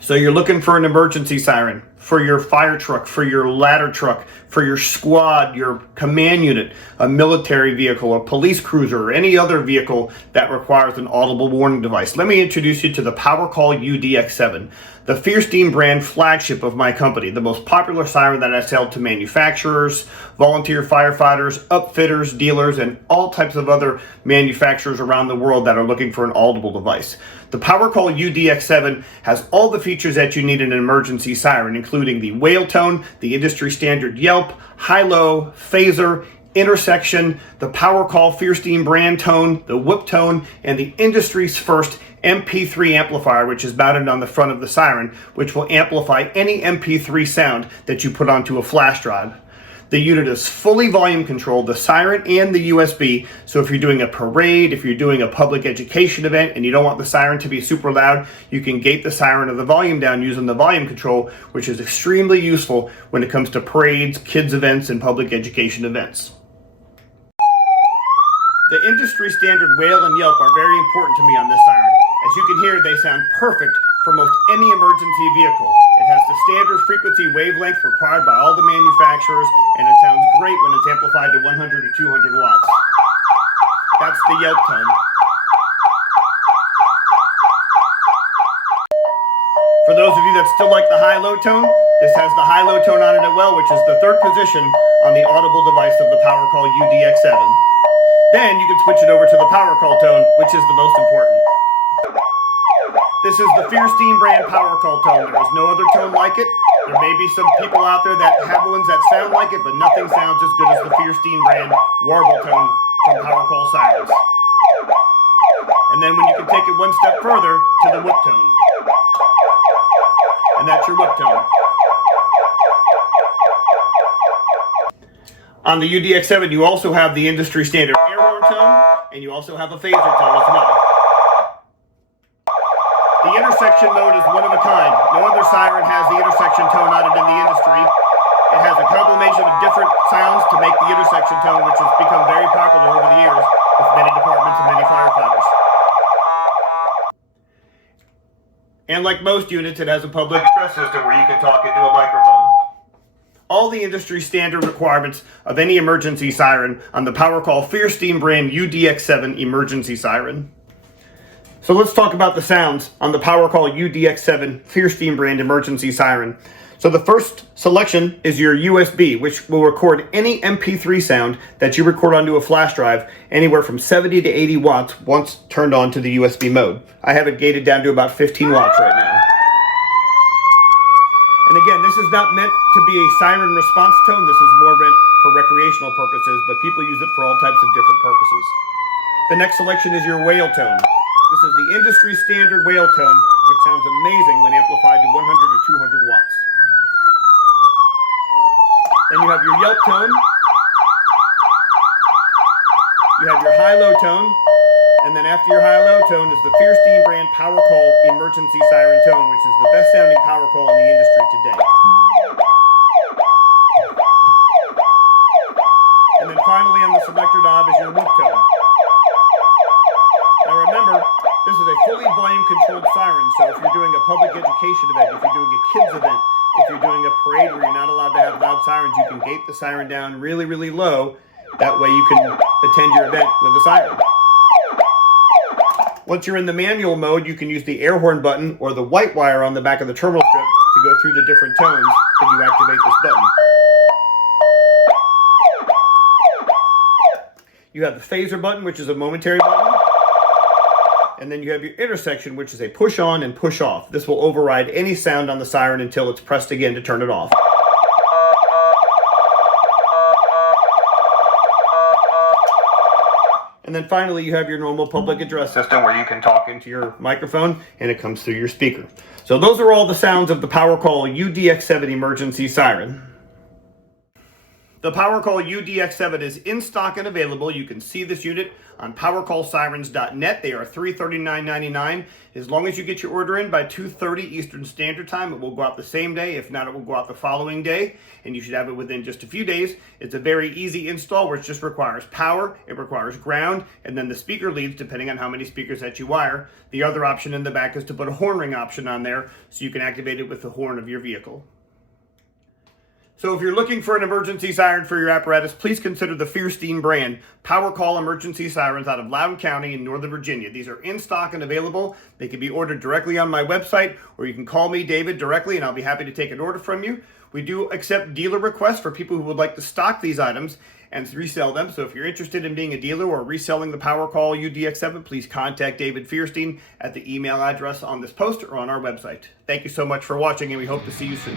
So you're looking for an emergency siren for your fire truck, for your ladder truck, for your squad, your command unit, a military vehicle, a police cruiser, or any other vehicle that requires an audible warning device. Let me introduce you to the Powercall UDX7, the thefierstienbrand flagship of my company, the most popular siren that I sell to manufacturers, volunteer firefighters, upfitters, dealers, and all types of other manufacturers around the world that are looking for an audible device. The Powercall UDX7 has all the features that you need in an emergency siren, including the wail tone, the industry standard yelp, high-low, phaser, intersection, the Powercall thefierstienbrand tone, the whoop tone, and the industry's first MP3 amplifier, which is mounted on the front of the siren, which will amplify any MP3 sound that you put onto a flash drive. The unit is fully volume controlled, the siren and the USB, so if you're doing a parade, if you're doing a public education event and you don't want the siren to be super loud, you can gate the siren or the volume down using the volume control, which is extremely useful when it comes to parades, kids events, and public education events. The industry standard wail and yelp are very important to me on this siren. As you can hear, they sound perfect for most any emergency vehicle. It has the standard frequency wavelength required by all the manufacturers, and it sounds great when it's amplified to 100 or 200 watts. That's the yelp tone. For those of you that still like the high-low tone, this has the high-low tone on it as well, which is the third position on the audible device of the Powercall UDX7. Then you can switch it over to the Powercall tone, which is the most important. This is the thefierstienbrand Powercall tone. There is no other tone like it. There may be some people out there that have ones that sound like it, but nothing sounds as good as the thefierstienbrand warble tone from Powercall Sirens. And then when you can take it one step further to the whoop tone. And that's your whoop tone. On the UDX7, you also have the industry standard air horn tone, and you also have a phaser tone as well. The intersection mode is one of a kind. No other siren has the intersection tone on it in the industry. It has a combination of different sounds to make the intersection tone, which has become very popular over the years with many departments and many firefighters. And like most units, it has a public address system where you can talk into a microphone. All the industry standard requirements of any emergency siren on the Powercall thefierstienbrand UDX7 Emergency Siren. So let's talk about the sounds on the Powercall UDX7 thefierstienbrand Emergency Siren. So the first selection is your USB, which will record any MP3 sound that you record onto a flash drive anywhere from 70 to 80 watts once turned on to the USB mode. I have it gated down to about 15 watts right now. And again, this is not meant to be a siren response tone. This is more meant for recreational purposes, but people use it for all types of different purposes. The next selection is your wail tone. This is the industry standard wail tone, which sounds amazing when amplified to 100 or 200 watts. Then you have your yelp tone. You have your high-low tone. And then after your high-low tone is the thefierstienbrand Powercall Emergency Siren tone, which is the best sounding Powercall in the industry today. And then finally on the selector knob is your whoop tone. Now remember, this is a fully volume controlled siren, so if you're doing a public education event, if you're doing a kids event, if you're doing a parade where you're not allowed to have loud sirens, you can gate the siren down really, really low. That way you can attend your event with a siren. Once you're in the manual mode, you can use the air horn button or the white wire on the back of the terminal strip to go through the different tones when you activate this button. You have the phaser button, which is a momentary button. And then you have your intersection, which is a push on and push off. This will override any sound on the siren until it's pressed again to turn it off. And then finally, you have your normal public address system where you can talk into your microphone and it comes through your speaker. So those are all the sounds of the Powercall UDX7 Emergency Siren. The Powercall UDX7 is in stock and available. You can see this unit on powercallsirens.net. They are $339.99. As long as you get your order in by 2:30 Eastern Standard Time, it will go out the same day. If not, it will go out the following day, and you should have it within just a few days. It's a very easy install where it just requires power, it requires ground, and then the speaker leads, depending on how many speakers that you wire. The other option in the back is to put a horn ring option on there, so you can activate it with the horn of your vehicle. So if you're looking for an emergency siren for your apparatus, please consider the thefierstienbrand Powercall Emergency Sirens out of Loudoun County in Northern Virginia. These are in stock and available. They can be ordered directly on my website, or you can call me, David, directly, and I'll be happy to take an order from you. We do accept dealer requests for people who would like to stock these items and resell them. So if you're interested in being a dealer or reselling the Powercall UDX7, please contact David Fierstein at the email address on this post or on our website. Thank you so much for watching, and we hope to see you soon.